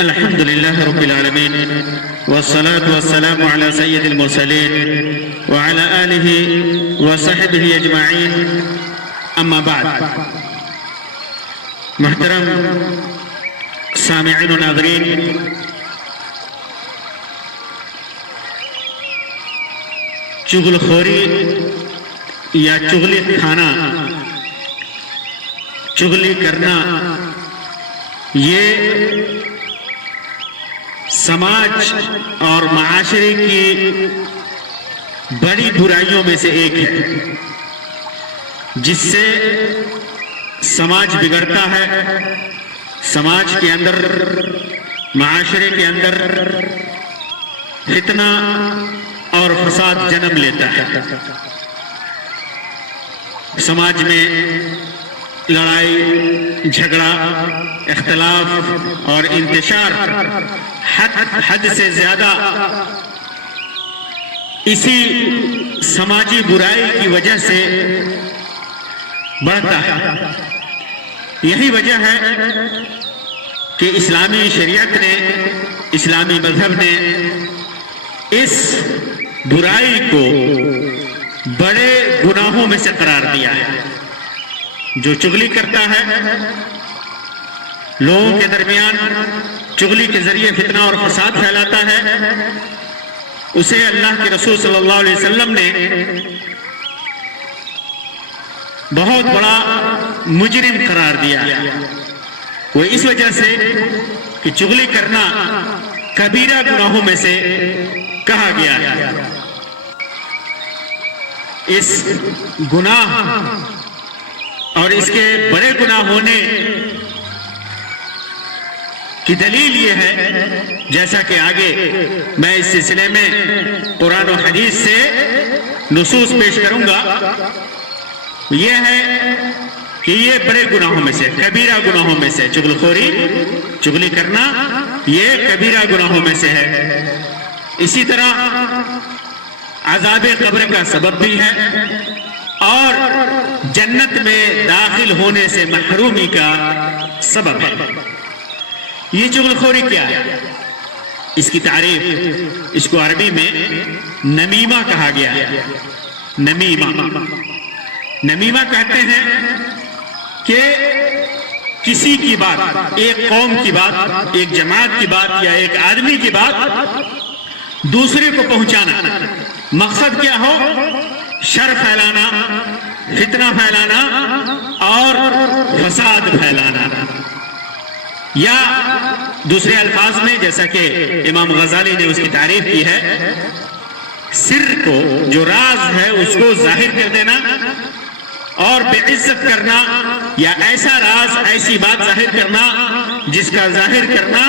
الحمد لله رب العالمين والصلاة والسلام على سيد المرسلين وعلى آله وصحبه أجمعين أما بعد محترم سامعین و ناظرین، چغل خوری یا چغلی کھانا، چغلی کرنا، یہ سماج اور معاشرے کی بڑی برائیوں میں سے ایک ہے، جس سے سماج بگڑتا ہے، سماج کے اندر، معاشرے کے اندر فتنہ اور فساد جنم لیتا ہے۔ سماج میں لڑائی، جھگڑا، اختلاف اور انتشار حد سے زیادہ اسی سماجی برائی کی وجہ سے بڑھتا ہے۔ یہی وجہ ہے کہ اسلامی شریعت نے، اسلامی مذہب نے اس برائی کو بڑے گناہوں میں سے قرار دیا ہے۔ جو چغلی کرتا ہے، لوگوں کے درمیان چغلی کے ذریعے فتنہ اور فساد پھیلاتا ہے، اسے اللہ کے رسول صلی اللہ علیہ وسلم نے بہت بڑا مجرم قرار دیا ہے۔ وہ اس وجہ سے کہ چغلی کرنا کبیرہ گناہوں میں سے کہا گیا ہے۔ اس گناہ اور اس کے بڑے گناہ ہونے کی دلیل یہ ہے، جیسا کہ آگے میں اس سلسلے میں قرآن و حدیث سے نصوص پیش کروں گا، یہ ہے کہ یہ بڑے گناہوں میں سے، کبیرہ گناہوں میں سے چغل خوری، چغلی کرنا، یہ کبیرہ گناہوں میں سے ہے۔ اسی طرح عذاب قبر کا سبب بھی ہے اور جنت میں داخل ہونے سے محرومی کا سبب ہے۔ یہ چغل خوری کیا ہے؟ اس کی تعریف، اس کو عربی میں نمیمہ کہا گیا ہے۔ نمیمہ کہتے ہیں کہ کسی کی بات، ایک قوم کی بات، ایک جماعت کی بات یا ایک آدمی کی بات دوسرے کو پہنچانا، مقصد کیا ہو؟ شر پھیلانا، فتنہ پھیلانا اور فساد پھیلانا۔ یا دوسرے الفاظ میں، جیسا کہ امام غزالی نے اس کی تعریف کی ہے، سر کو، جو راز ہے اس کو ظاہر کر دینا اور بے عزت کرنا، یا ایسا راز، ایسی بات ظاہر کرنا جس کا ظاہر کرنا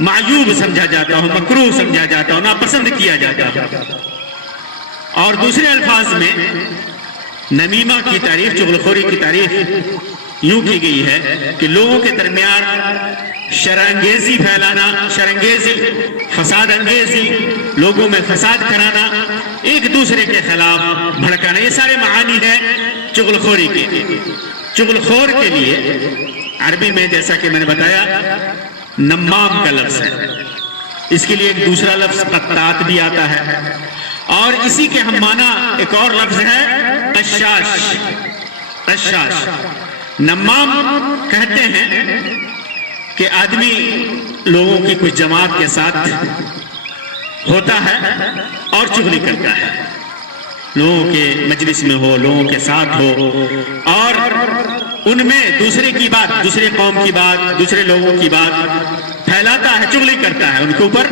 معیوب سمجھا جاتا ہو، مکروہ سمجھا جاتا ہو، ناپسند کیا جاتا ہو۔ اور دوسرے الفاظ میں نمیمہ کی تعریف، چغل خوری کی تعریف یوں کی گئی ہے کہ لوگوں کے درمیان شرانگیزی پھیلانا، شرانگیزی، فساد انگیزی، لوگوں میں فساد کرانا، ایک دوسرے کے خلاف بھڑکانا، یہ سارے معانی ہیں چغل خوری کے۔ چغل خور کے لیے عربی میں، جیسا کہ میں نے بتایا، نمام کا لفظ ہے۔ اس کے لیے ایک دوسرا لفظ قطات بھی آتا ہے، اور اسی کے ہم معنی ایک اور لفظ ہے قشاش۔ قشاش، نمام کہتے ہیں کہ آدمی لوگوں کی کچھ جماعت کے ساتھ ہوتا ہے اور چغلی کرتا ہے، لوگوں کے مجلس میں ہو، لوگوں کے ساتھ ہو، اور ان میں دوسرے کی بات، دوسرے قوم کی بات، دوسرے لوگوں کی بات پھیلاتا ہے، چغلی کرتا ہے، ان کے اوپر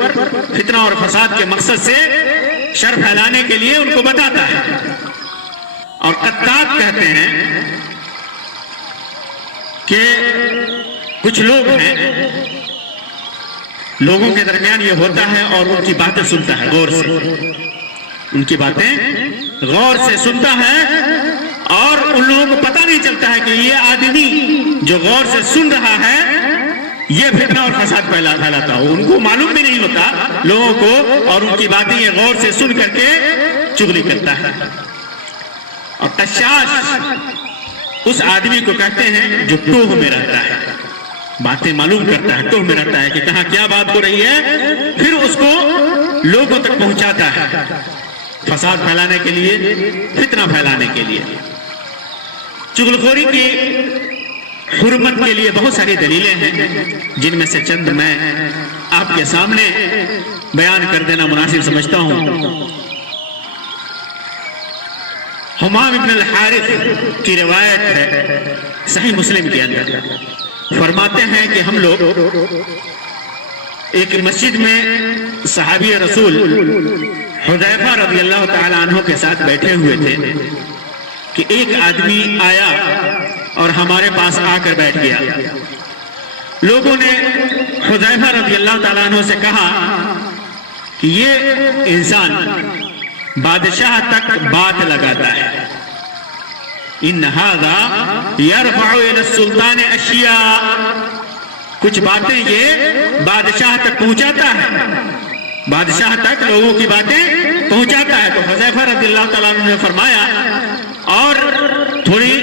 فتنہ اور فساد کے مقصد سے شر پھیلانے کے لیے ان کو بتاتا ہے۔ اور قطات کہتے ہیں کہ کچھ لوگ ہیں، لوگوں کے درمیان یہ ہوتا ہے اور ان کی باتیں سنتا ہے غور سے، ان کی باتیں غور سے سنتا ہے، اور ان لوگوں کو پتہ نہیں چلتا ہے کہ یہ آدمی جو غور سے سن رہا ہے یہ فتنہ اور فساد پھیلاتا ہو، ان کو معلوم بھی نہیں ہوتا لوگوں کو، اور ان کی باتیں یہ غور سے سن کر کے چغلی کرتا ہے۔ اور قشاش اس آدمی کو کہتے ہیں جو ٹوہ میں رہتا ہے، باتیں معلوم کرتا ہے، ٹوہ میں رہتا ہے کہ کہاں کیا بات ہو رہی ہے، پھر اس کو لوگوں تک پہنچاتا ہے فساد پھیلانے کے لیے، فتنہ پھیلانے کے لیے۔ چغلخوری کی حرمت کے لیے بہت ساری دلیلیں ہیں، جن میں سے چند میں آپ کے سامنے بیان کر دینا مناسب سمجھتا ہوں۔ حمام ابن الحارث کی روایت ہے صحیح مسلم کے اندر، فرماتے ہیں کہ ہم لوگ ایک مسجد میں صحابی رسول حذیفہ رضی اللہ تعالی عنہ کے ساتھ بیٹھے ہوئے تھے کہ ایک آدمی آیا اور ہمارے پاس آ کر بیٹھ گیا۔ لوگوں نے حذیفہ رضی اللہ تعالیٰ عنہ سے کہا کہ یہ انسان بادشاہ تک بات لگاتا ہے، ان ھذا یرفع الی السلطان اشیاء، کچھ باتیں یہ بادشاہ تک پہنچاتا ہے، بادشاہ تک لوگوں کی باتیں پہنچاتا ہے۔ تو حذیفہ رضی اللہ تعالیٰ عنہ نے فرمایا اور تھوڑی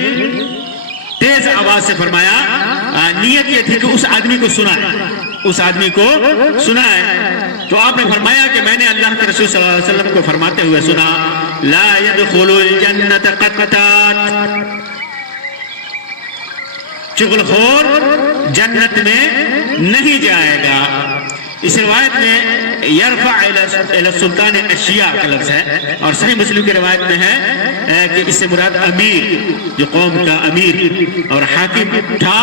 تیز آواز سے فرمایا، نیت یہ تھی کہ اس آدمی کو سنائے، اس آدمی کو سنائے۔ تو آپ نے فرمایا کہ میں نے اللہ کے رسول صلی اللہ علیہ وسلم کو فرماتے ہوئے سنا، لا يدخل الجنت قطات، چغلخور جنت میں نہیں جائے گا۔ اس روایت میں یرفع الی السلطان اشیاء کا لفظ ہے، اور صحیح مسلم کی روایت میں ہے کہ اس سے مراد امیر، جو قوم کا امیر اور حاکم تھا،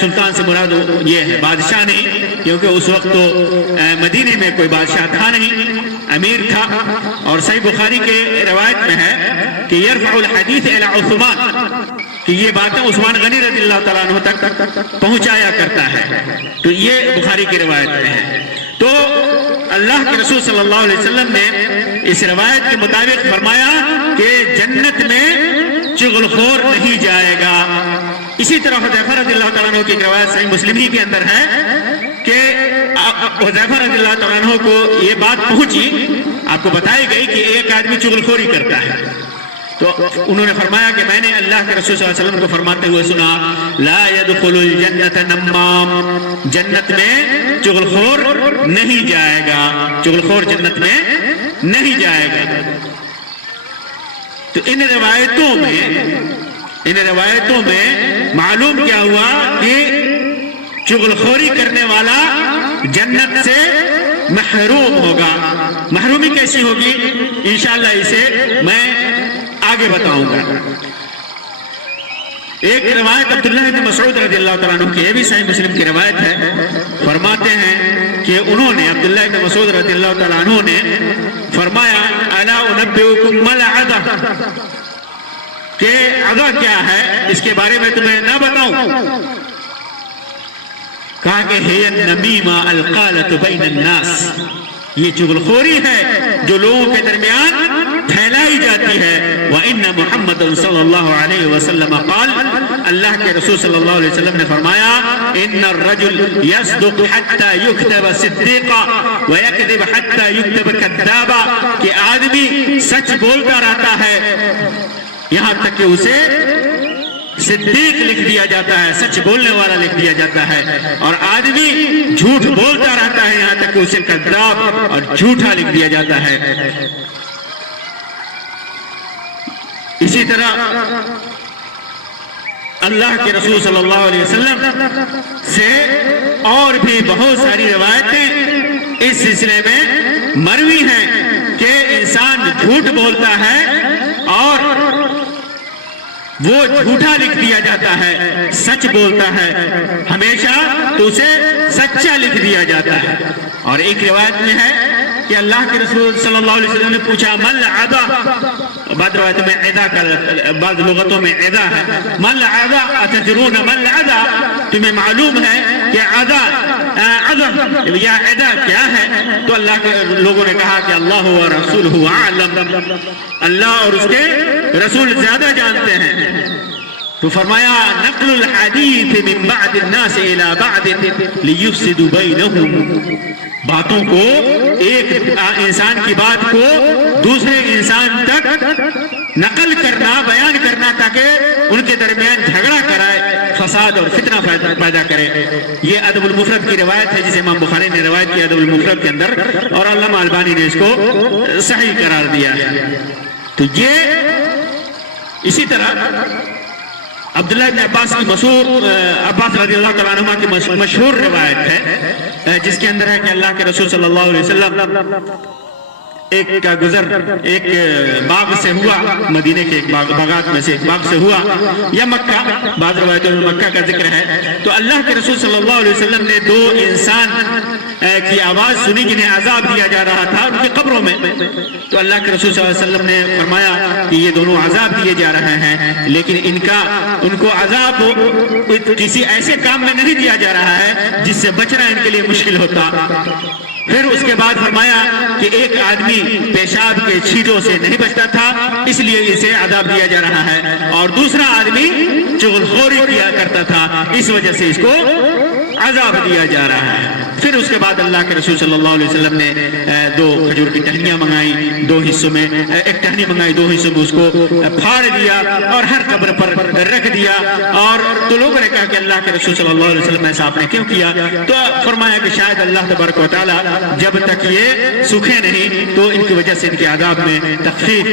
سلطان سے مراد یہ ہے، بادشاہ نہیں، کیونکہ اس وقت تو مدینے میں کوئی بادشاہ تھا نہیں، امیر تھا۔ اور صحیح بخاری کے روایت میں ہے کہ یرفع الحدیث الی عثمان، کہ یہ باتیں عثمان غنی رضی اللہ تعالیٰ عنہ تک پہنچایا کرتا ہے۔ تو یہ بخاری کی روایت میں ہے۔ تو اللہ کے رسول صلی اللہ علیہ وسلم نے اس روایت کے مطابق فرمایا کہ جنت میں چغلخور نہیں جائے گا۔ اسی طرح حذیفہ رضی اللہ تعالیٰ عنہ کی روایت صحیح مسلم ہی کے اندر ہے کہ حذیفہ رضی اللہ تعالیٰ عنہ کو یہ بات پہنچی، آپ کو بتائی گئی کہ ایک آدمی چغلخوری کرتا ہے، تو انہوں نے فرمایا کہ میں نے اللہ کے رسول صلی اللہ علیہ وسلم کو فرماتے ہوئے سنا، لا يدخل الجنت نمام، جنت میں چغلخور نہیں جائے گا، چغلخور جنت میں نہیں جائے گا۔ تو ان روایتوں میں معلوم کیا ہوا کہ چغلخوری کرنے والا جنت سے محروم ہوگا۔ محرومی کیسی ہوگی انشاءاللہ اسے میں آگے بتاؤں گا۔ ایک روایت عبداللہ بن مسعود رضی اللہ تعالیٰ عنہ کی، یہ بھی صحیح مسلم کی روایت ہے، فرماتے ہیں کہ انہوں نے عبداللہ بن مسعود رضی اللہ تعالیٰ عنہ نے فرمایا، الا انبئکم ما العدہ، کہ عدہ کیا ہے اس کے بارے میں تمہیں نہ بتاؤں؟ کہا کہ ہی النمیمہ القالۃ بین الناس، یہ چغلخوری ہے جو لوگوں کے درمیان پھیلائی جاتی ہے۔ وَإِنَّ مُحَمَّدًا صلی اللہ علیہ وسلم قال، اللہ کے رسول صلی اللہ علیہ وسلم نے فرمایا، إِنَّ الرَّجُلْ يَصْدُقُ حَتَّى يُكْتَبَ صِدِّيقًا وَيَكْذِبَ حَتَّى يُكْتَبَ كَذَّابًا، کہ آدمی سچ بولتا رہتا ہے یہاں تک کہ اسے صدیق لکھ دیا جاتا ہے، سچ بولنے والا لکھ دیا جاتا ہے، اور آدمی جھوٹ بولتا رہتا ہے یہاں تک کہ اسے کذاب اور جھوٹا لکھ دیا جاتا ہے۔ اسی طرح اللہ کے رسول صلی اللہ علیہ وسلم سے اور بھی بہت ساری روایتیں اس سلسلے میں مروی ہیں کہ انسان جھوٹ بولتا ہے اور وہ جھوٹا لکھ دیا جاتا ہے، سچ بولتا ہے ہمیشہ تو اسے سچا لکھ دیا جاتا ہے۔ اور ایک روایت میں ہے کہ اللہ کے رسول صلی اللہ علیہ وسلم نے پوچھا مل عدا، بعض روایتوں میں عدا کا، بعض لغتوں میں عدا ہے، مل عدا اتدرون مل عدا، تمہیں معلوم ہے کہ عدا یا عدا کیا ہے؟ تو اللہ کے لوگوں نے کہا کہ اللہ و رسولہ اعلم، اللہ اور اس کے رسول زیادہ جانتے ہیں۔ تو فرمایا نقل الحدیث من بعد الناس الى بعد لیفسد بینہم، باتوں کو، ایک انسان کی بات کو دوسرے انسان تک نقل کرنا، بیان کرنا تاکہ ان کے درمیان جھگڑا کرائے، فساد اور فتنہ پیدا کرے. یہ ادب المفرد کی روایت ہے جسے امام بخاری نے روایت کی ادب المفرد کے اندر، اور علامہ البانی نے اس کو صحیح قرار دیا ہے. تو یہ اسی طرح عبداللہ بن عباس کی عباس رضی اللہ تعالیٰ عنہما کی مشہور روایت ہے جس کے اندر ہے کہ اللہ کے رسول صلی اللہ علیہ وسلم ایک کا گزر ایک باغ سے ہوا، مدینے کے ایک باغات میں سے ایک باغ سے ہوا، یا مکہ، بعض روایتوں میں مکہ کا ذکر ہے. تو اللہ کے رسول صلی اللہ علیہ وسلم نے دو انسان کی آواز سنی جنہیں عذاب دیا جا رہا تھا ان کی قبروں میں. تو اللہ کے رسول صلی اللہ علیہ وسلم نے فرمایا کہ یہ دونوں عذاب دیے جا رہے ہیں، لیکن ان کو عذاب کسی ایسے کام میں نہیں دیا جا رہا ہے جس سے بچنا ان کے لیے مشکل ہوتا. پھر اس کے بعد فرمایا کہ ایک آدمی پیشاب کے چھینٹوں سے نہیں بچتا تھا اس لیے اسے عذاب دیا جا رہا ہے، اور دوسرا آدمی چغلخوری کیا کرتا تھا اس وجہ سے اس کو عذاب دیا جا رہا ہے. پھر اس کے بعد اللہ کے رسول صلی اللہ علیہ وسلم نے دو کھجور کی ٹہنیاں منگائی، دو حصوں میں ایک ٹہنی منگائی، دو حصوں میں اس کو پھاڑ دیا اور ہر قبر پر رکھ دیا. اور تو لوگوں نے کہا کہ اللہ کے رسول صلی اللہ علیہ وسلم ایسا آپ نے کیوں کیا؟ تو فرمایا کہ شاید اللہ تبارک و تعالی جب تک یہ سوکھے نہیں تو ان کی وجہ سے ان کے عذاب میں تخفیف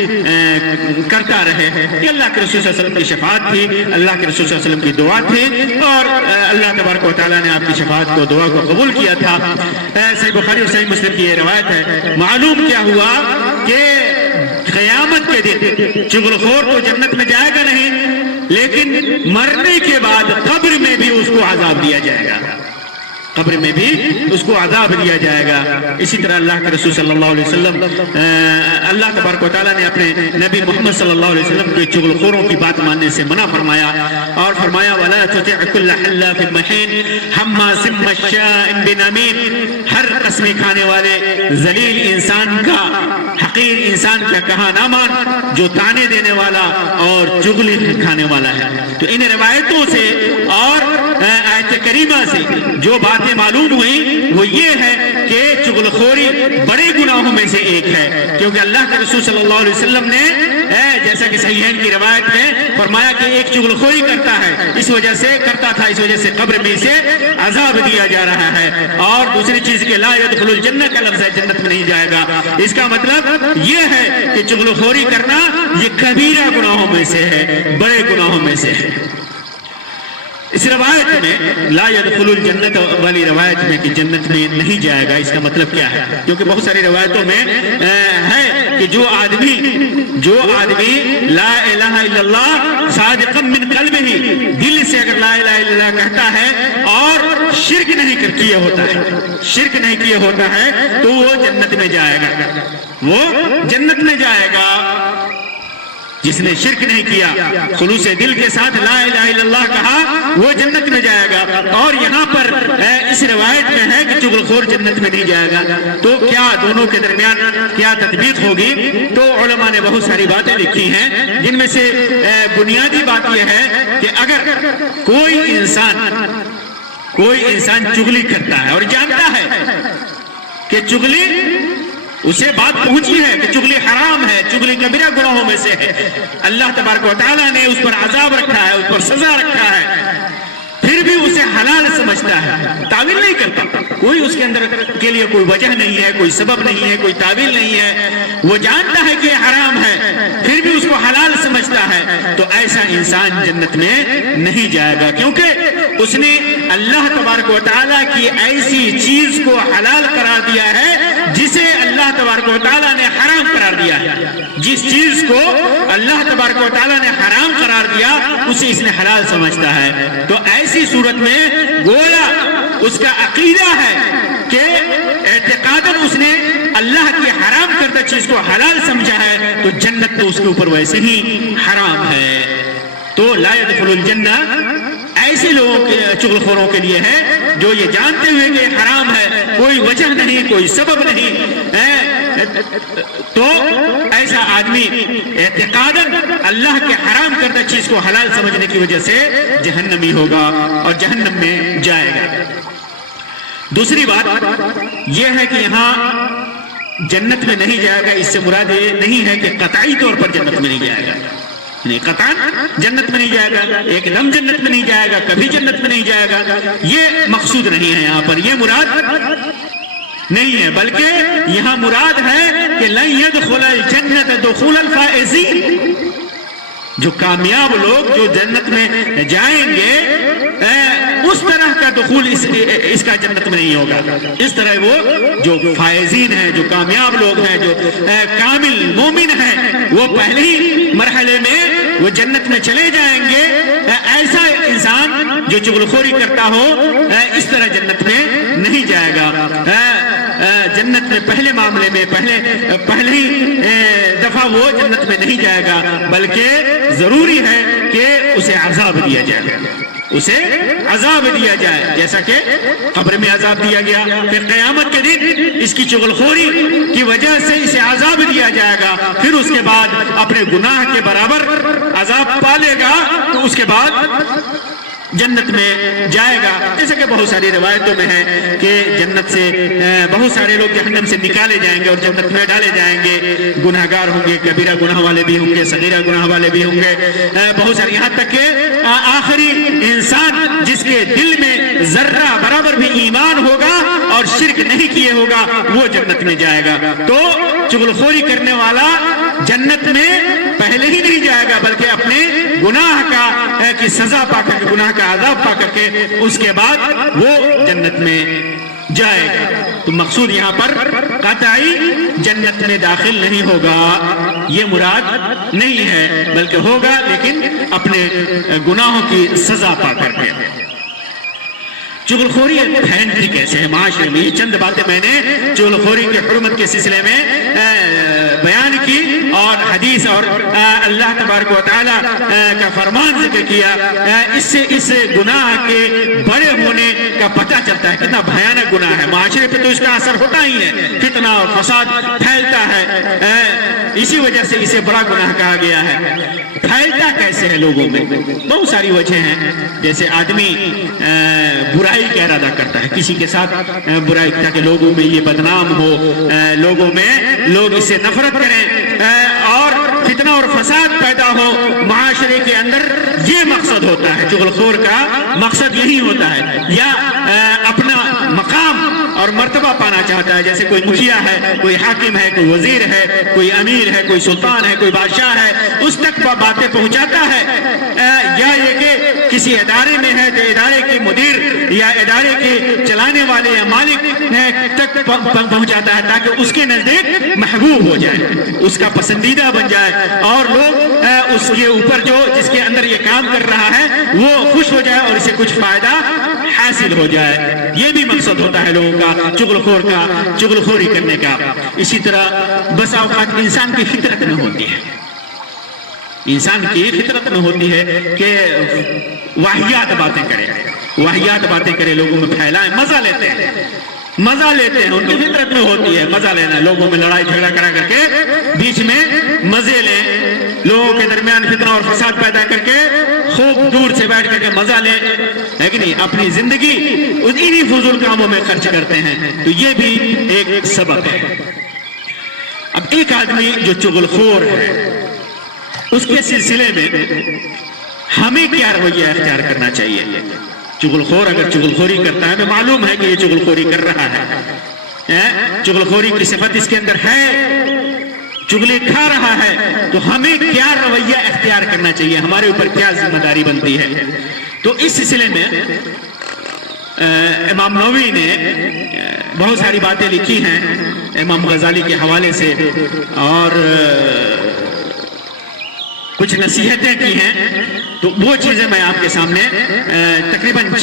کرتا رہے. یہ اللہ کے رسول صلی اللہ علیہ وسلم کی شفاعت تھی، اللہ کے رسول صلی اللہ علیہ وسلم کی دعا تھی، اور اللہ تبارک و تعالی نے آپ کی شفاعت کو، دعا کو قبول کیا تھا. صحیح بخاری اور صحیح مسلم کی یہ روایت ہے. معلوم کیا ہوا کہ قیامت کے دن چغلخور تو جنت میں جائے گا نہیں، لیکن مرنے کے بعد قبر میں بھی اس کو عذاب دیا جائے گا، قبر میں بھی اس کو عذاب دیا جائے گا. اسی طرح اللہ کے رسول صلی اللہ علیہ وسلم اللہ تبارک و تعالیٰ نے اپنے نبی محمد صلی اللہ علیہ وسلم کے چغلخوروں کی بات ماننے سے منع فرمایا، اور فرمایا وَلَا تُطِعْ كُلَّ حَلَّافٍ مَّهِينٍ حَمَّازٍ مَّشَّاءٍ بِنَمِيمٍ. ہر قسمیں کھانے والے ذلیل انسان کا، حقیر انسان کا کہا نہ مان جو تانے دینے والا اور چغلی کھانے والا ہے. تو ان روایتوں سے اور آیت کریمہ سے جو باتیں معلوم ہوئی وہ یہ ہے کہ چغلخوری بڑے گناہوں میں سے ایک ہے، کیونکہ اللہ کے رسول صلی اللہ علیہ وسلم نے جیسا کہ صحیحین کی روایت میں فرمایا کہ ایک چغلخوری کرتا ہے، اس وجہ سے کرتا تھا، اس وجہ سے قبر میں اسے عذاب دیا جا رہا ہے. اور دوسری چیز کہ لا يدخل الجنہ کا لفظ ہے، جنت میں نہیں جائے گا. اس کا مطلب یہ ہے کہ چغلخوری کرنا یہ کبیرہ گناہوں میں سے ہے، بڑے گناہوں میں سے ہے. اس روایت میں لا يدخل الجنت والی روایت میں کہ جنت میں نہیں جائے گا، اس کا مطلب کیا ہے؟ کیونکہ بہت ساری روایتوں میں ہے کہ جو آدمی لا الہ الا اللہ صادقا من قلبہ، دل سے اگر لا الہ الا اللہ کہتا ہے اور شرک نہیں کیے ہوتا ہے تو وہ جنت میں جائے گا، وہ جنت میں جائے گا. جس نے شرک نہیں کیا، خلوص دل کے ساتھ لا الہ الا اللہ کہا، وہ جنت میں جائے گا. اور یہاں پر اس روایت میں ہے کہ چغلخور جنت میں نہیں جائے گا. تو کیا دونوں کے درمیان کیا تطبیق ہوگی؟ تو علماء نے بہت ساری باتیں لکھی ہیں، جن میں سے بنیادی بات یہ ہے کہ اگر کوئی انسان چغلی کرتا ہے اور جانتا ہے کہ چغلی اسے بات پہنچی ہے کہ چغلی حرام ہے، چغلی کبیرہ گناہوں میں سے ہے، اللہ تبارک و تعالیٰ نے اس پر عذاب رکھا ہے، اس پر سزا رکھا ہے، پھر بھی اسے حلال سمجھتا ہے، تعویل نہیں کرتا. کوئی اس کے اندر کے لیے کوئی وجہ نہیں ہے، کوئی سبب نہیں ہے، کوئی تعویل نہیں ہے، وہ جانتا ہے کہ یہ حرام ہے پھر بھی اس کو حلال سمجھتا ہے. تو ایسا انسان جنت میں نہیں جائے گا، کیونکہ اس نے اللہ تبارک و تعالیٰ کی ایسی چیز کو حلال قرار دیا ہے جسے اللہ تبارک و تعالیٰ نے حرام قرار دیا ہے. جس چیز کو اللہ تبارک و تعالیٰ نے حرام قرار دیا اسے اس نے حلال سمجھتا ہے. تو ایسی صورت میں گویا اس کا عقیدہ ہے کہ اعتقاداً اس نے اللہ کی حرام کردہ چیز کو حلال سمجھا ہے، تو جنت تو اس کے اوپر ویسے ہی حرام ہے. تو لا يدخل الجنہ ایسے لوگوں کے چغلخوروں کے لیے ہے جو یہ جانتے ہوئے کہ حرام ہے، کوئی وجہ نہیں، کوئی سبب نہیں ہے، تو ایسا آدمی اعتقاداً اللہ کے حرام کردہ چیز کو حلال سمجھنے کی وجہ سے جہنمی ہوگا اور جہنم میں جائے گا. دوسری بات یہ ہے کہ یہاں جنت میں نہیں جائے گا، اس سے مراد یہ نہیں ہے کہ قطعی طور پر جنت میں نہیں جائے گا. قطعاً جنت میں نہیں جائے گا، ایک دم جنت میں نہیں جائے گا، کبھی جنت میں نہیں جائے گا، یہ مقصود نہیں ہے یہاں پر، یہ مراد نہیں ہے، بلکہ یہاں مراد ہے کہ لن يدخل الجنت دخول الفائزین، جو کامیاب لوگ جو جنت میں جائیں گے اس طرح کا دخول اس کا جنت میں نہیں ہوگا، اس طرح وہ جو فائزین ہیں، جو کامیاب لوگ ہیں، جو کامل مومن ہیں، وہ پہلے ہی مرحلے میں وہ جنت میں چلے جائیں گے۔ ایسا انسان جو چغلخوری کرتا ہو اس طرح جنت میں نہیں جائے گا، جنت میں پہلے معاملے میں پہلی دفعہ وہ جنت میں نہیں جائے گا، بلکہ ضروری ہے کہ اسے عذاب دیا جائے، اسے عذاب دیا جائے، جیسا کہ قبر میں عذاب دیا گیا، پھر قیامت کے دن اس کی چغلخوری کی وجہ سے اسے عذاب دیا جائے گا، پھر اس کے بعد اپنے گناہ کے برابر عذاب پالے گا، تو اس کے بعد جنت میں جائے گا۔ جیسا کہ بہت ساری روایتوں میں ہے کہ جنت سے بہت سارے لوگ جہنم سے نکالے جائیں گے اور جنت میں ڈالے جائیں گے، گناہگار ہوں گے، کبیرہ گناہ والے بھی ہوں گے، صغیرہ گناہ والے بھی ہوں گے، بہت سارے، یہاں تک کہ آخری انسان جس کے دل میں ذرہ برابر بھی ایمان ہوگا اور شرک نہیں کیے ہوگا وہ جنت میں جائے گا۔ تو چغلخوری کرنے والا جنت میں پہلے ہی نہیں جائے گا، بلکہ اپنے گناہ کی سزا پا کر کے، گناہ کا عذاب پا کر کے اس کے بعد وہ جنت میں جائے گا۔ تو مقصود یہاں پر قطعی جنت میں داخل نہیں ہوگا یہ مراد نہیں ہے، بلکہ ہوگا لیکن اپنے گناہوں کی سزا پا کر کے۔ چغلخوری پھیلتی کیسے ہے معاشرے میں، یہ چند باتیں میں نے چغلخوری کی حرمت کے سلسلے میں بیان کی، اور حدیث اور اللہ تبارک و تعالی کا فرمان ذکر کیا، اس سے اس گناہ کے بڑے ہونے کا پتہ چلتا ہے، کتنا بھیانک گناہ ہے، معاشرے پہ تو اس کا اثر ہوتا ہی ہے، فتنہ اور فساد پھیلتا ہے، اسی وجہ سے اسے بڑا گناہ کہا گیا ہے۔ پھیلتا کیسے ہے لوگوں میں؟ بہت ساری وجہ ہیں، جیسے آدمی برائی کا ارادہ کرتا ہے کسی کے ساتھ برائی، تاکہ لوگوں میں یہ بدنام ہو، لوگوں میں لوگ اسے نفرت کریں اور فتنہ اور فساد پیدا ہو معاشرے کے اندر، یہ مقصد ہوتا ہے چغلخور کا، مقصد یہی ہوتا ہے، یا اپنا مقام اور مرتبہ پانا چاہتا ہے، جیسے کوئی مکھیا ہے، کوئی حاکم ہے، کوئی وزیر ہے، کوئی امیر ہے، کوئی سلطان ہے، کوئی بادشاہ ہے، اس تک باتیں پہنچاتا ہے، یا یہ کہ کسی ادارے میں ہے تو ادارے کے مدیر یا ادارے کے چلانے والے یا مالک تک پہنچاتا ہے، تاکہ اس کے نزدیک محبوب ہو جائے، اس کا پسندیدہ بن جائے، اور لوگ اس کے اوپر جو جس کے اندر یہ کام کر رہا ہے وہ خوش ہو جائے اور اسے کچھ فائدہ حاصل ہو جائے۔ یہ بھی مقصد ہوتا ہے لوگوں کا چغلخوری کرنے کا۔ اسی طرح بس اوقات انسان کی فطرت میں ہوتی ہے، انسان کی فطرت میں ہوتی ہے کہ واہیات باتیں کرے، لوگوں میں پھیلائیں، مزہ لیتے ہیں، ان کی فطرت میں ہوتی ہے مزہ لینا، لوگوں میں لڑائی جھگڑا کرا کر کے بیچ میں مزے لیں، لوگوں کے درمیان فتنہ اور فساد پیدا کر کے خوب دور سے بیٹھ کر کے مزہ لیں، لیکن اپنی زندگی انہی فضول کاموں میں خرچ کرتے ہیں، تو یہ بھی ایک سبب ہے۔ اب ایک آدمی جو چغلخور ہے اس کے سلسلے میں ہمیں کیا رویہ اختیار کرنا چاہیے؟ چغلخور اگر چغلخوری کرتا ہے تو معلوم ہے کہ یہ چغلخوری کر رہا ہے، چغلخوری کی صفت اس کے اندر ہے، چغلی کھا رہا ہے، تو ہمیں کیا رویہ اختیار کرنا چاہیے، ہمارے اوپر کیا ذمہ داری بنتی ہے؟ تو اس سلسلے میں امام نووی نے بہت ساری باتیں لکھی ہیں امام غزالی کے حوالے سے، اور کچھ نصیحتیں کی ہیں، تو وہ چیزیں میں آپ کے سامنے تقریباً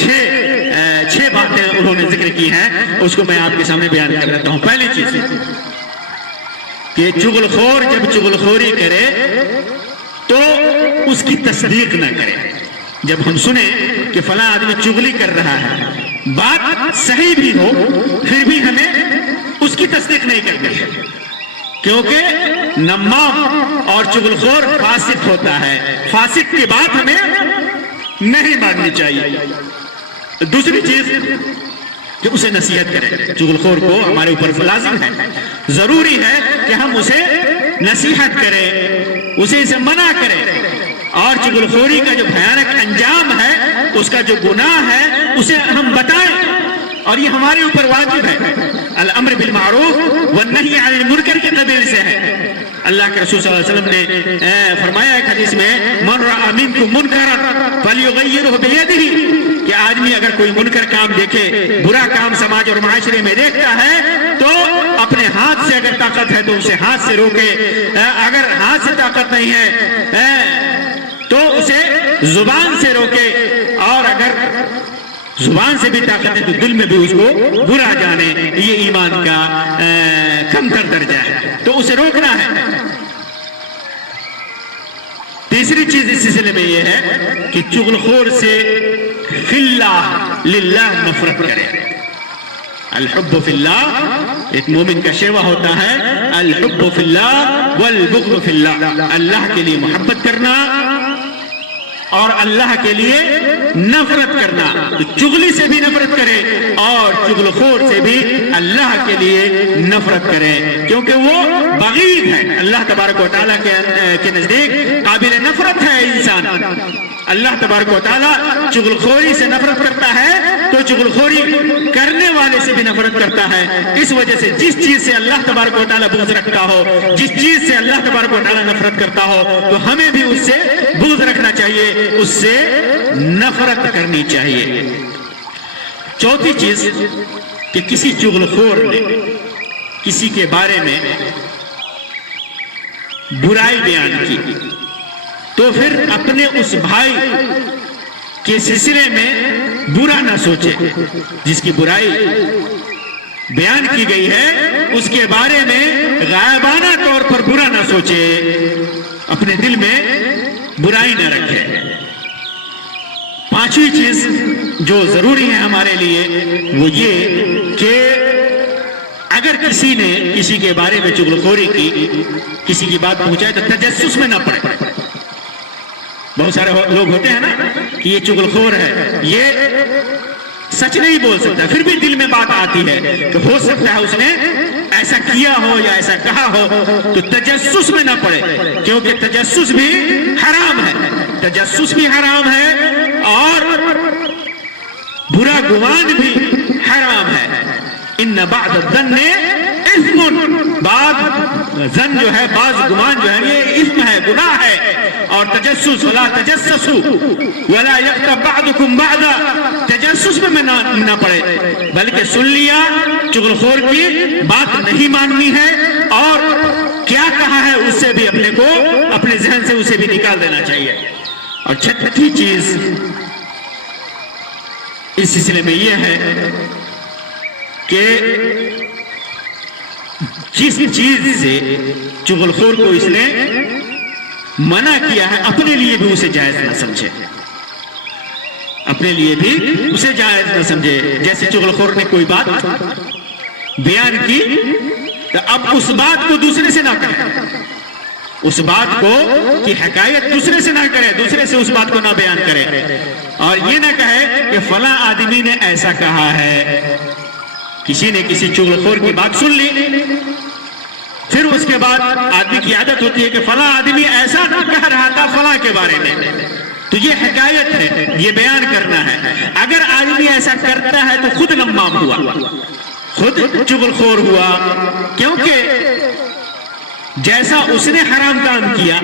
6 باتیں انہوں نے ذکر کی ہیں، اس کو میں آپ کے سامنے بیان کر لیتا ہوں۔ پہلی چیز کہ چغلخور جب چغلخوری کرے تو اس کی تصدیق نہ کرے۔ جب ہم سنیں کہ فلاں آدمی چغلی کر رہا ہے، بات صحیح بھی ہو، پھر بھی ہمیں اس کی تصدیق نہیں کرنی ہے، کیونکہ نمام اور چغلخور فاسق ہوتا ہے، فاسق کی بات ہمیں نہیں ماننی چاہیے۔ دوسری چیز کہ اسے نصیحت کریں، چغلخور کو ہمارے اوپر لازم ہے، ضروری ہے کہ ہم اسے نصیحت کریں، اسے منع کریں، اور چغلخوری کا جو بھیانک انجام ہے، اس کا جو گناہ ہے، اسے ہم بتائیں، اور یہ ہمارے اوپر واجب ہے۔ الامر بالمعروف والنہی عن المنکر کے قبیل سے ہے۔ اللہ کے رسول صلی اللہ علیہ وسلم نے فرمایا ایک حدیث میں، من رأى منکم منکرا فلیغیرہ بیدہ، کہ آدمی اگر کوئی منکر کام دیکھے، برا کام سماج اور معاشرے میں دیکھتا ہے، تو اپنے ہاتھ سے اگر طاقت ہے تو اسے ہاتھ سے روکے، اگر ہاتھ سے طاقت نہیں ہے تو اسے زبان سے روکے، اور اگر زبان سے بھی طاقت ہے تو دل میں بھی اس کو برا جانے۔ یہ ایمان کا کم تر درجہ ہے، تو اسے روکنا ہے۔ تیسری چیز اس سلسلے میں یہ ہے کہ چغلخور سے فی اللہ للہ نفرت کرے۔ الحب فی اللہ ایک مومن کا شیوہ ہوتا ہے، الحب فی اللہ والبغض فی اللہ، اللہ کے لیے محبت کرنا اور اللہ کے لیے نفرت کرنا۔ تو چغلی سے بھی نفرت کرے اور چغلخور سے بھی اللہ کے لیے نفرت کرے، کیونکہ وہ بغیض ہے، اللہ تبارک و تعالیٰ کے نزدیک قابل نفرت ہے انسان۔ اللہ تبارک و تعالیٰ چغلخوری سے نفرت کرتا ہے تو چغلخوری کرنے والے سے بھی نفرت کرتا ہے۔ اس وجہ سے جس چیز سے اللہ تبارک و تعالیٰ بغض رکھتا ہو، جس چیز سے اللہ تبارک و تعالیٰ نفرت کرتا ہو، تو ہمیں بھی اس سے بغض رکھنا چاہیے، اس سے نفرت کرنی چاہیے۔ چوتھی چیز کہ کسی چغلخور نے کسی کے بارے میں برائی بیان کی تو پھر اپنے اس بھائی کے سلسلے میں برا نہ سوچے۔ جس کی برائی بیان کی گئی ہے اس کے بارے میں غائبانہ طور پر برا نہ سوچے، اپنے دل میں برائی نہ رکھے۔ پانچویں چیز جو ضروری ہے ہمارے لیے وہ یہ کہ اگر کسی نے کسی کے بارے میں چغلخوری کی، کسی کی بات پہنچائے تو تجسس میں نہ پڑے۔ بہت سارے لوگ ہوتے ہیں نا کہ یہ چغلخور ہے، یہ سچ نہیں بول سکتا، پھر بھی دل میں بات آتی ہے کہ ہو سکتا ہے اس نے ایسا کیا ہو یا ایسا کہا ہو، تو تجسس میں نہ پڑے، کیونکہ تجسس بھی حرام ہے، تجسس بھی حرام ہے اور برا گمان بھی حرام ہے۔ ان بعض الظن اثم، بعض ظن جو ہے، بعض گمان جو ہے، یہ اثم ہے، گناہ ہے۔ اور تجسس، ولا تجسسوا ولا یغتب بعضکم بعضا، تجسس میں نہ پڑے، بلکہ سن لیا چغلخور کی بات نہیں ماننی ہے، اور کیا کہا ہے اس سے بھی اپنے کو، اپنے ذہن سے اسے بھی نکال دینا چاہیے۔ اور چھٹی چیز اس سلسلے میں یہ ہے کہ جس چیز سے چغلخور کو اس نے منع کیا ہے اپنے لیے بھی اسے جائز نہ سمجھے، اپنے لیے بھی اسے جائز نہ سمجھے۔ جیسے چغلخور نے کوئی بات بیان کی تو اب اس بات کو دوسرے سے نہ کہے، اس بات کو کی حکایت دوسرے سے نہ کرے، دوسرے سے اس بات کو نہ بیان کرے، اور یہ نہ کہے کہ فلاں آدمی نے ایسا کہا ہے۔ کسی نے کسی چغلخور کی بات سن لی، پھر اس کے بعد آدمی کی عادت ہوتی ہے کہ فلاں آدمی ایسا نہ کہہ رہا تھا فلاں کے بارے میں، تو یہ حکایت ہے، یہ بیان کرنا ہے۔ اگر آدمی ایسا کرتا ہے تو خود نمام ہوا، خود چغلخور ہوا، کیونکہ جیسا اس نے حرام کام کیا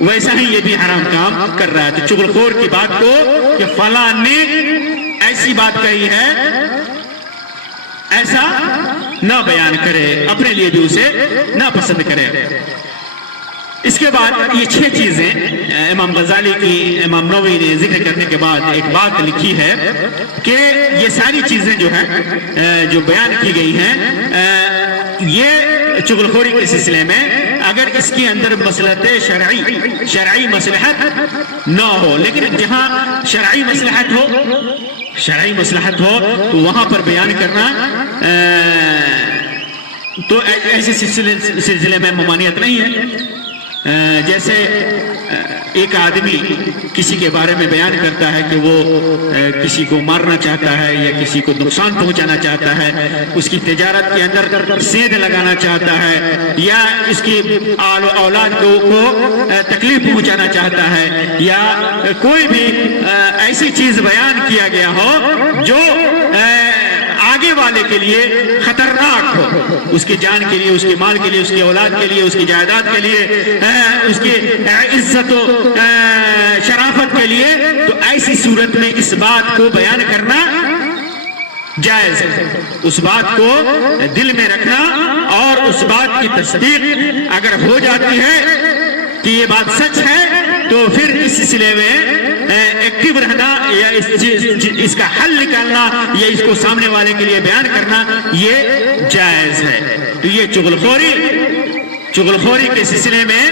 ویسا ہی یہ بھی حرام کام کر رہا ہے۔ تو چغلخور کی بات کو کہ فلاں نے ایسی بات کہی ہے، ایسا نہ بیان کرے، اپنے لیے بھی اسے نہ پسند کرے۔ اس کے بعد یہ 6 چیزیں امام غزالی کی امام نووی نے ذکر کرنے کے بعد ایک بات لکھی ہے کہ یہ ساری چیزیں جو ہیں جو بیان کی گئی ہیں، یہ چغلخوری کے سلسلے میں اگر اس کے اندر مصلحت شرعی مصلحت نہ ہو، لیکن جہاں شرعی مصلحت ہو تو وہاں پر بیان کرنا، تو ایسے سلسلے میں ممانعت نہیں ہے۔ جیسے ایک آدمی کسی کے بارے میں بیان کرتا ہے کہ وہ کسی کو مارنا چاہتا ہے یا کسی کو نقصان پہنچانا چاہتا ہے، اس کی تجارت کے اندر سیدھ لگانا چاہتا ہے، یا اس کی اولاد کو تکلیف پہنچانا چاہتا ہے، یا کوئی بھی ایسی چیز بیان کیا گیا ہو جو آگے والے کے لیے خطرناک ہو، اس کی جان کے لیے، اس کے مال کے لیے، اس کی اولاد کے لیے، اس کی جائیداد کے لیے، اس کی عزت و شرافت کے لیے، تو ایسی صورت میں اس بات کو بیان کرنا جائز ہے۔ اس بات کو دل میں رکھنا اور اس بات کی تصدیق اگر ہو جاتی ہے کہ یہ بات سچ ہے تو پھر اس سلسلے میں ایکٹیو رہنا یا اس کا حل نکالنا یا اس کو سامنے والے کے لیے بیان کرنا یہ جائز ہے۔ تو یہ چغلخوری کے سلسلے میں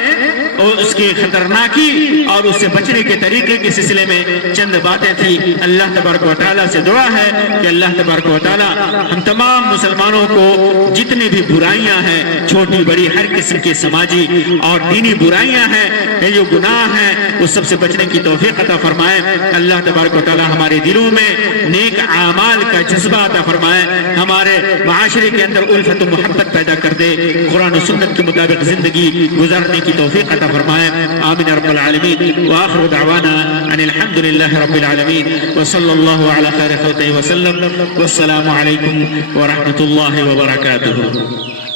اور اس کی خطرناکی اور اس سے بچنے کے طریقے کے سلسلے میں چند باتیں تھی۔ اللہ تبارک و تعالیٰ سے دعا ہے کہ اللہ تبارک و تعالیٰ ہم تمام مسلمانوں کو جتنی بھی برائیاں ہیں، چھوٹی بڑی ہر قسم کی سماجی اور دینی برائیاں ہیں، یہ جو گناہ ہیں، اس سب سے بچنے کی توفیق عطا فرمائے۔ اللہ تبارک و تعالیٰ ہمارے دلوں میں نیک اعمال کا جذبہ عطا فرمائے، ہمارے معاشرے کے اندر الفت و محبت پیدا کر دے، قرآن و سنت کے مطابق زندگی گزارنے کی توفیق عطا فرمائے۔ آمین رب العالمین، وآخر دعوانا ان الحمد للہ رب العالمین، وصلی اللہ علی خیر خلقہ وسلم، والسلام علیکم ورحمۃ اللہ وبرکاتہ۔